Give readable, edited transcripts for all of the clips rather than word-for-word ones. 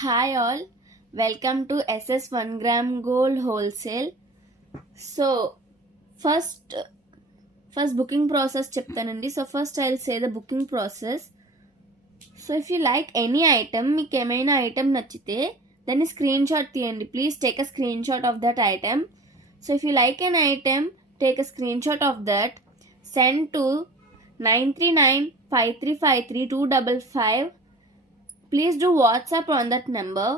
Hi all, welcome to SS 1 gram gold wholesale. So first booking process చెప్తానండి. So first I'll say the booking process. So if you like any item, మీకు ఏమైనా ఐటమ్ నచ్చితే దాన్ని screen shot తీయండి. Please take a screen shot of that item. So if you like an item, take a screenshot of that, send to 9395353 Please do WhatsApp on that number.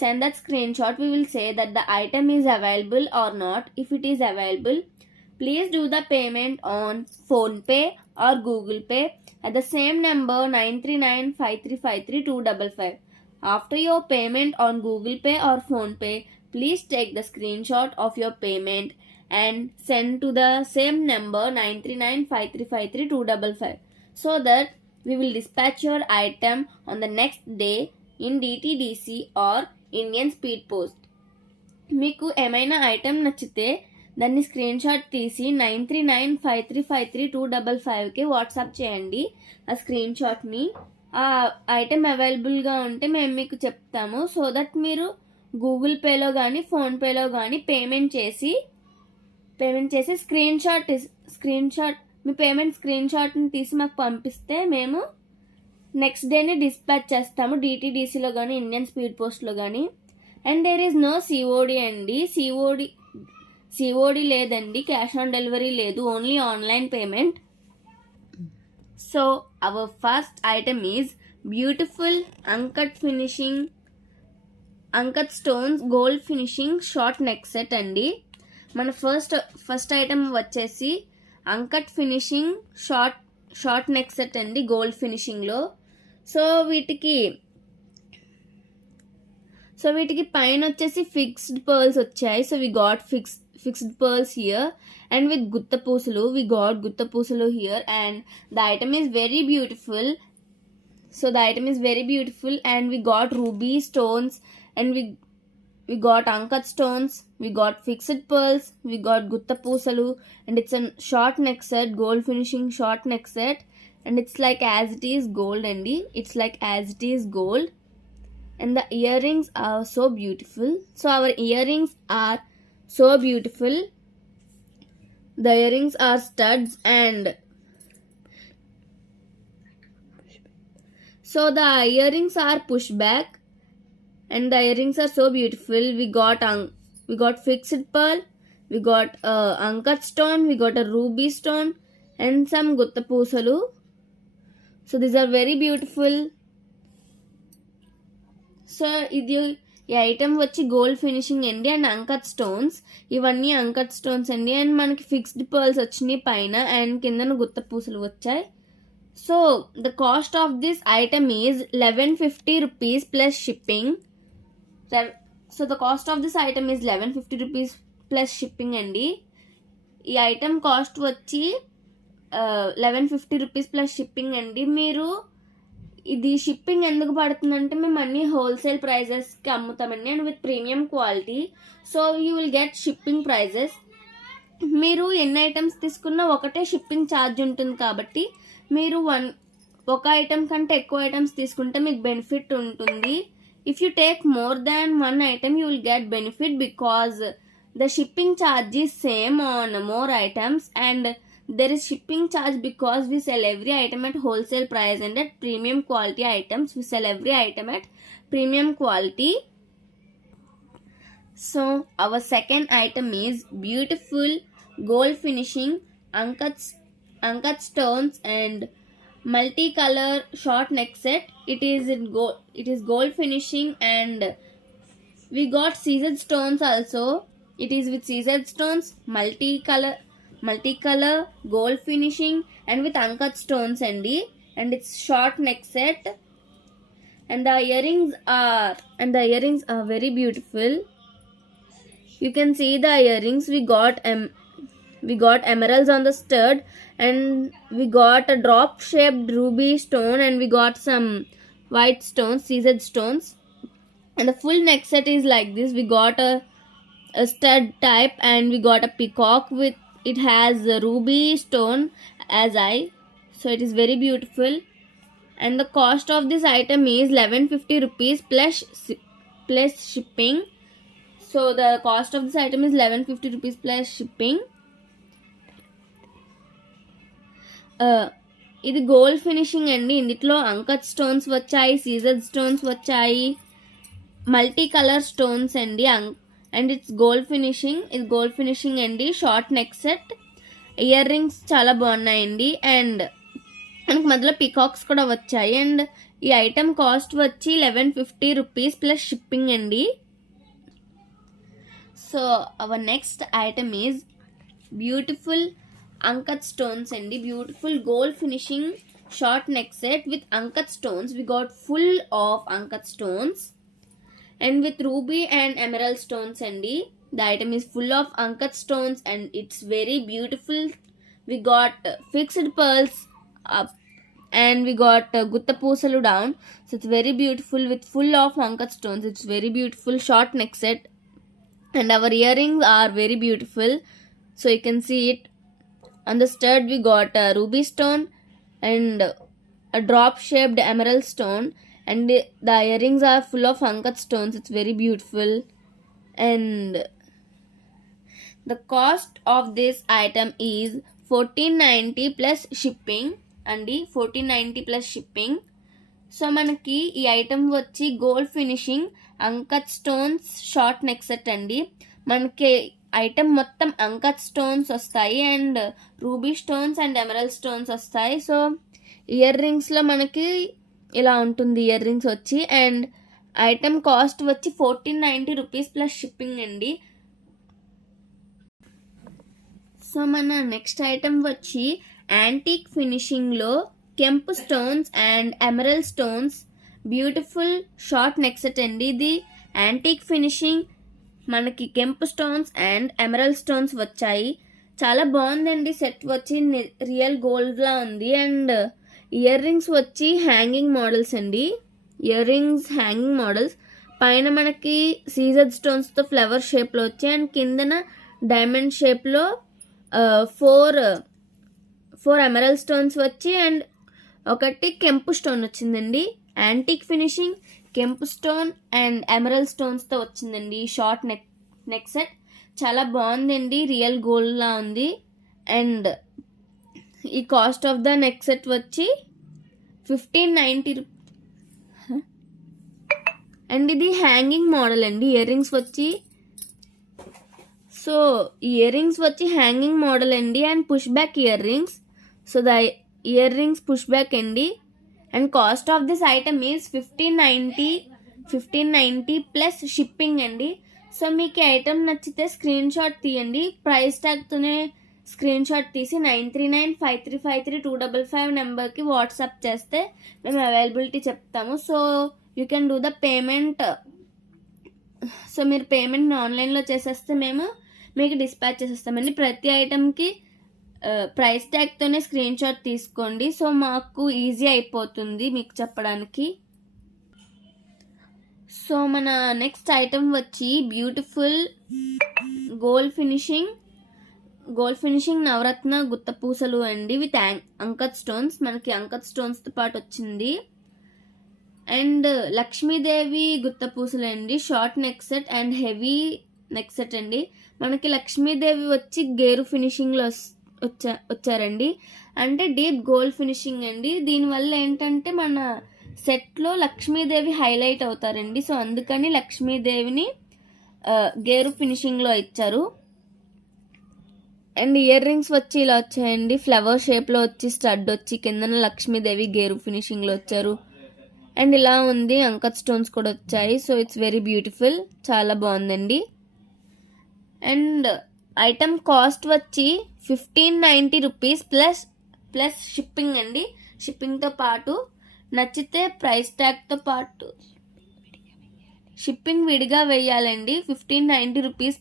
Send that screenshot. We will say that the item is available or not. If it is available, please do the payment on PhonePe or Google Pay at the same number 9395353 After your payment on Google Pay or PhonePe, please take the screenshot of your payment and send to the same number 9395353 so that we will dispatch your item on the next day in DTDC or Indian speed post. మీకు ఏమైనా ఐటెం నచ్చితే దాన్ని screen shot తీసి 9395353255కి వాట్సాప్ చేయండి. ఆ స్క్రీన్ షాట్ని ఆ ఐటెం అవైలబుల్గా ఉంటే మేము మీకు చెప్తాము. సో దట్ మీరు గూగుల్ పేలో కానీ ఫోన్పేలో కానీ పేమెంట్ చేసి స్క్రీన్ షాట్ మీ పేమెంట్ స్క్రీన్ షాట్ని తీసి మాకు పంపిస్తే మేము నెక్స్ట్ డేని డిస్పాచ్ చేస్తాము డిటీడీసీలో కానీ ఇండియన్ స్పీడ్ పోస్ట్లో కానీ. And there is no COD అండి. సిఓడి లేదండి, క్యాష్ ఆన్ డెలివరీ లేదు, only online payment. So our first item is beautiful uncut stones gold finishing short neck set అండి. మన ఫస్ట్ ఐటమ్ వచ్చేసి uncut finishing short neck set అండి, gold ఫినిషింగ్లో. So వీటికి పైన వచ్చేసి ఫిక్స్డ్ పర్ల్స్ వచ్చాయి. So we got fixed pearls here and with గుత్త పూసలు గుత్త పూసలు here. And the item is very beautiful. And we got ruby stones and we got ankat stones, we got fixed pearls, we got gutta poosalu, and it's a short neck set, gold finishing short neck set, and it's like as it is gold and the earrings are so beautiful. So our earrings are so beautiful. The earrings are studs and so the earrings are pushback and the earrings are so beautiful. We got fixed pearl, we got ankat stone, we got a ruby stone and some gutta poosalu. So these are very beautiful. So ఈ item వచ్చి gold finishing అండి and uncut stones. ఇవన్నీ uncut stones అండి. అండ్ మనకి fixed pearls వచ్చినాయి పైన అండ్ కిందన గుత్త పూసలు వచ్చాయి. So the cost of this item is 1150 rupees plus shipping. So the cost of this item is 1150 rupees plus shipping అండి. ఈ ఐటమ్ కాస్ట్ వచ్చి 1150 rupees plus shipping అండి. మీరు ఇది షిప్పింగ్ ఎందుకు పడుతుందంటే మేము అన్ని హోల్సేల్ ప్రైజెస్కి అమ్ముతామండి and with premium quality. So you will get shipping prices. మీరు ఎన్ని ఐటమ్స్ తీసుకున్నా ఒకటే షిప్పింగ్ ఛార్జ్ ఉంటుంది కాబట్టి మీరు ఒక ఐటమ్ కంటే ఎక్కువ ఐటమ్స్ తీసుకుంటే మీకు బెనిఫిట్ ఉంటుంది. If you take more than one item you will get benefit because the shipping charge is same on more items and there is shipping charge because we sell every item at wholesale price and at premium quality items we sell every item at premium quality. So our second item is beautiful gold finishing ankat stones and multicolor short neck set. It is gold finishing and we got seasoned stones also. It is with seasoned stones, multicolor gold finishing and with ankat stones అండి. And it's short neck set and the earrings are very beautiful. You can see the earrings. We got emeralds on the stud and we got a drop shaped ruby stone and we got some white stones, seasoned stones. And the full neck set is like this. We got a stud type and we got a peacock with it has a ruby stone as eye. So it is very beautiful and the cost of this item is 1150 rupees plus shipping. So the cost of this item is 1150 rupees plus shipping. ఇది gold finishing అండి. ఇందులో అంకత్ స్టోన్స్ వచ్చాయి, Caesar stones వచ్చాయి, multi colour stones అండి. And it's gold finishing. ఇది gold finishing అండి. Short neck set, ear rings చాలా బాగున్నాయండి. అండ్ మనకి మధ్యలో పికాక్స్ కూడా వచ్చాయి. అండ్ ఈ ఐటెం కాస్ట్ వచ్చి 1150 రూపీస్ ప్లస్ షిప్పింగ్ అండి. So our next item is beautiful uncut stones అండి. Beautiful gold finishing short neck set with uncut stones. We got full of uncut stones and with ruby and emerald stones andi. The item is full of ankat stones and it's very beautiful. We got fixed pearls up and we got gutta poosalu down, so it's very beautiful with full of ankat stones. It's very beautiful short neck set and our earrings are very beautiful, so you can see it. On the stud we got a ruby stone and a drop shaped emerald stone, and the earrings are full of ankat stones. It's very beautiful. And the cost of this item is 1490 plus shipping అండి. 1490 plus shipping. So మనకి ఈ item వచ్చి gold finishing uncut stones short neck set అండి. మనకి item మొత్తం uncut stones వస్తాయి and ruby stones and emerald stones వస్తాయి. So ear రింగ్స్లో మనకి ఇలా ఉంటుంది ఇయర్ రింగ్స్ వచ్చి. అండ్ ఐటమ్ కాస్ట్ వచ్చి 1490 రూపీస్ ప్లస్ షిప్పింగ్ అండి. సో మన నెక్స్ట్ ఐటమ్ వచ్చి యాంటీక్ ఫినిషింగ్లో కెంపు stones and emerald stones beautiful short neck set అండి. ఇది యాంటీక్ ఫినిషింగ్, మనకి కెంపు స్టోన్స్ అండ్ ఎమరల్డ్ స్టోన్స్ వచ్చాయి. చాలా బాగుందండి. సెట్ వచ్చి రియల్ గోల్డ్లా ఉంది. అండ్ ఇయర్ రింగ్స్ వచ్చి హ్యాంగింగ్ మోడల్స్ అండి. Ear rings hanging models. పైన మనకి సీజర్ స్టోన్స్తో ఫ్లవర్ షేప్లో వచ్చాయి అండ్ కిందన డైమండ్ షేప్లో ఫోర్ ఎమరల్డ్ స్టోన్స్ వచ్చి అండ్ ఒకటి కెంపు స్టోన్ వచ్చిందండి. యాంటిక్ ఫినిషింగ్, కెంపు స్టోన్ అండ్ ఎమరల్డ్ స్టోన్స్తో వచ్చిందండి షార్ట్ నెక్ సెట్. చాలా బాగుందండి, రియల్ గోల్డ్లా ఉంది. అండ్ ఈ cost of the neck set వచ్చి 1590 అండ్ ఇది హ్యాంగింగ్ మోడల్ అండి. ఇయర్ రింగ్స్ వచ్చి సో ఇయర్ రింగ్స్ వచ్చి హ్యాంగింగ్ మోడల్ అండి and push back earrings. So the earrings push back అండి. And cost of this item is 1590 plus shipping అండి. So మీకు item నచ్చితే screenshot తీయండి. Price ట్యాగ్తోనే screenshot తీసి 9395353255 నెంబర్కి వాట్సాప్ చేస్తే మేము అవైలబిలిటీ చెప్తాము. So you can do the payment. So మీరు పేమెంట్ ఆన్లైన్లో చేసేస్తే మేము మీకు డిస్పాచ్ చేసేస్తామండి. ప్రతి ఐటమ్కి ప్రైస్ ట్యాగ్తోనే స్క్రీన్ షాట్ తీసుకోండి. సో మాకు ఈజీ అయిపోతుంది మీకు చెప్పడానికి. సో మన నెక్స్ట్ ఐటమ్ వచ్చి బ్యూటిఫుల్ గోల్డ్ ఫినిషింగ్ నవరత్న గుత్త పూసలు అండి విత్ అంకత్ స్టోన్స్. మనకి అంకత్ స్టోన్స్తో పాటు వచ్చింది. అండ్ లక్ష్మీదేవి గుత్త పూసలు అండి. Short neck set and heavy neck set అండి. మనకి లక్ష్మీదేవి వచ్చి గేరు ఫినిషింగ్లో వచ్చారండి. అంటే డీప్ గోల్డ్ ఫినిషింగ్ అండి. దీనివల్ల ఏంటంటే మన సెట్లో లక్ష్మీదేవి హైలైట్ అవుతారండి. సో అందుకని లక్ష్మీదేవిని గేరు ఫినిషింగ్లో ఇచ్చారు. అండ్ ఇయర్ రింగ్స్ వచ్చి ఇలా వచ్చాయండి. ఫ్లవర్ షేప్లో వచ్చి స్టడ్ వచ్చి కిందన లక్ష్మీదేవి గేరు ఫినిషింగ్లో వచ్చారు. అండ్ ఇలా ఉంది. అంకత్ స్టోన్స్ కూడా వచ్చాయి. సో ఇట్స్ వెరీ బ్యూటిఫుల్, చాలా బాగుందండి. అండ్ ఐటమ్ కాస్ట్ వచ్చి 1590 రూపీస్ ప్లస్ షిప్పింగ్ అండి. షిప్పింగ్తో పాటు నచ్చితే ప్రైస్ ట్యాగ్తో పాటు షిప్పింగ్ విడిగా వేయాలండి. 1590 రూపీస్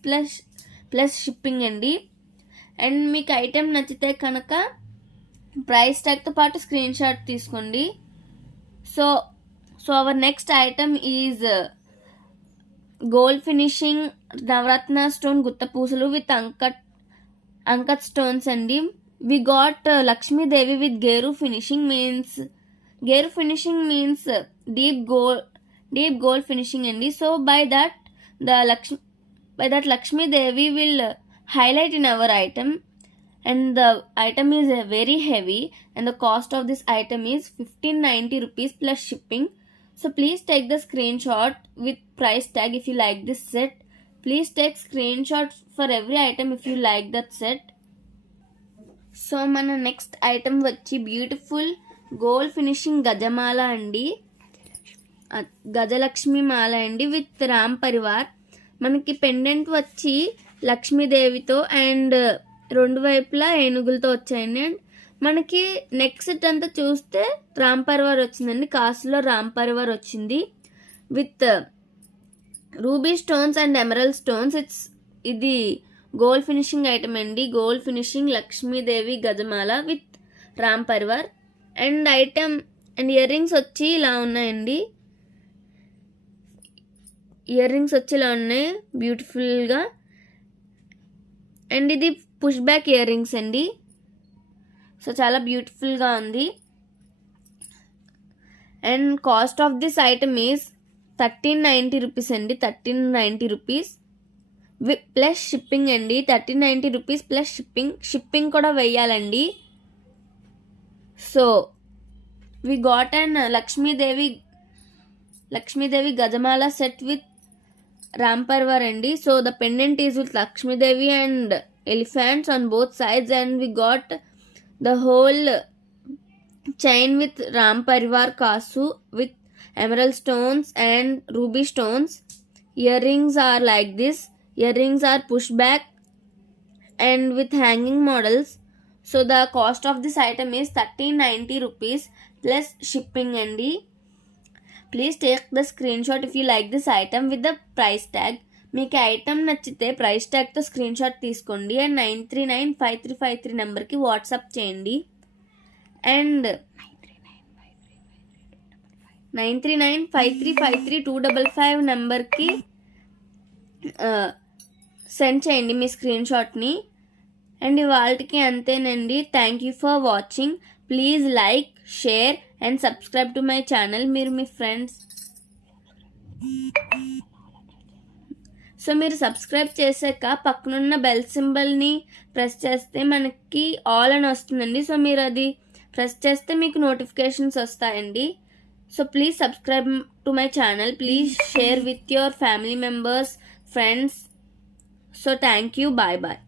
ప్లస్ షిప్పింగ్ అండి. అండ్ మీకు ఐటెం నచ్చితే కనుక ప్రైస్ ట్యాగ్తో పాటు స్క్రీన్ షాట్ తీసుకోండి. So our next item is gold finishing నవరత్న స్టోన్ గుత్త పూసలు విత్ అంకత్ స్టోన్స్ అండి. We got Lakshmidevi with gear finishing, means Gear finishing means deep gold finishing andi. So by that Lakshmi Devi will highlight in our item, and the item is very heavy, and the cost of this item is 1590 rupees plus shipping. So please take the screenshot with price tag if you like this set. Please take screenshot for every item if you like that set. So మన next item వచ్చి beautiful gold finishing గజమాల అండి, గజలక్ష్మి మాల అండి విత్ రామ్ పరివార్. మనకి పెండెంట్ వచ్చి లక్ష్మీదేవితో అండ్ రెండు వైపులా ఏనుగులతో వచ్చాయండి. అండ్ మనకి నెక్స్ట్ అంతా చూస్తే రామ్ పరివార్ వచ్చిందండి, కాసులో రామ్ పరివార్ వచ్చింది with ruby stones and emerald stones. ఇది గోల్డ్ ఫినిషింగ్ ఐటమ్ అండి, గోల్డ్ ఫినిషింగ్ లక్ష్మీదేవి గజమాల with Ram Parivar. And item and earrings వచ్చి ఇలా ఉన్నాయండి, ఇయర్ రింగ్స్ వచ్చి ఇలా ఉన్నాయి బ్యూటిఫుల్గా. అండ్ ఇది పుష్ బ్యాక్ ఇయర్ రింగ్స్ అండి, సో చాలా బ్యూటిఫుల్గా ఉంది. And cost of this item is 1390 రూపీస్ అండి, 1390 రూపీస్ ప్లస్ షిప్పింగ్ అండి. 1390 రూపీస్ ప్లస్ షిప్పింగ్ కూడా వెయ్యాలండి. So we got and Lakshmidevi గజమాల సెట్ విత్ రామ్ పరివార్ అండి. So the pendant is with Lakshmidevi and elephants on both sides, and we got the whole chain with Ram Parivar కాసు with emerald stones and ruby stones. Earrings are like this. Earrings are pushed back and with hanging models. So the cost of this item is 1390 rupees plus shipping andi. Please take the screenshot if you like this item with the price tag. మీకు item నచ్చితే ప్రైస్ ట్యాగ్తో స్క్రీన్షాట్ తీసుకోండి అండ్ 93953553 నెంబర్కి వాట్సాప్ చేయండి. అండ్ 9395353255 నెంబర్కి సెండ్ చేయండి మీ స్క్రీన్షాట్ని. అండ్ వాళ్ళకి అంతేనండి. Thank you for watching. Please like, share and subscribe to my channel. మీరు మీ ఫ్రెండ్స్ సో మీరు సబ్స్క్రైబ్ చేశాక పక్కనున్న బెల్ సింబల్ని ప్రెస్ చేస్తే మనకి ఆల్ అని వస్తుందండి. సో మీరు అది ప్రెస్ చేస్తే మీకు నోటిఫికేషన్స్ వస్తాయండి. So please subscribe to my channel. Please share with your family members, friends. So thank you. Bye bye.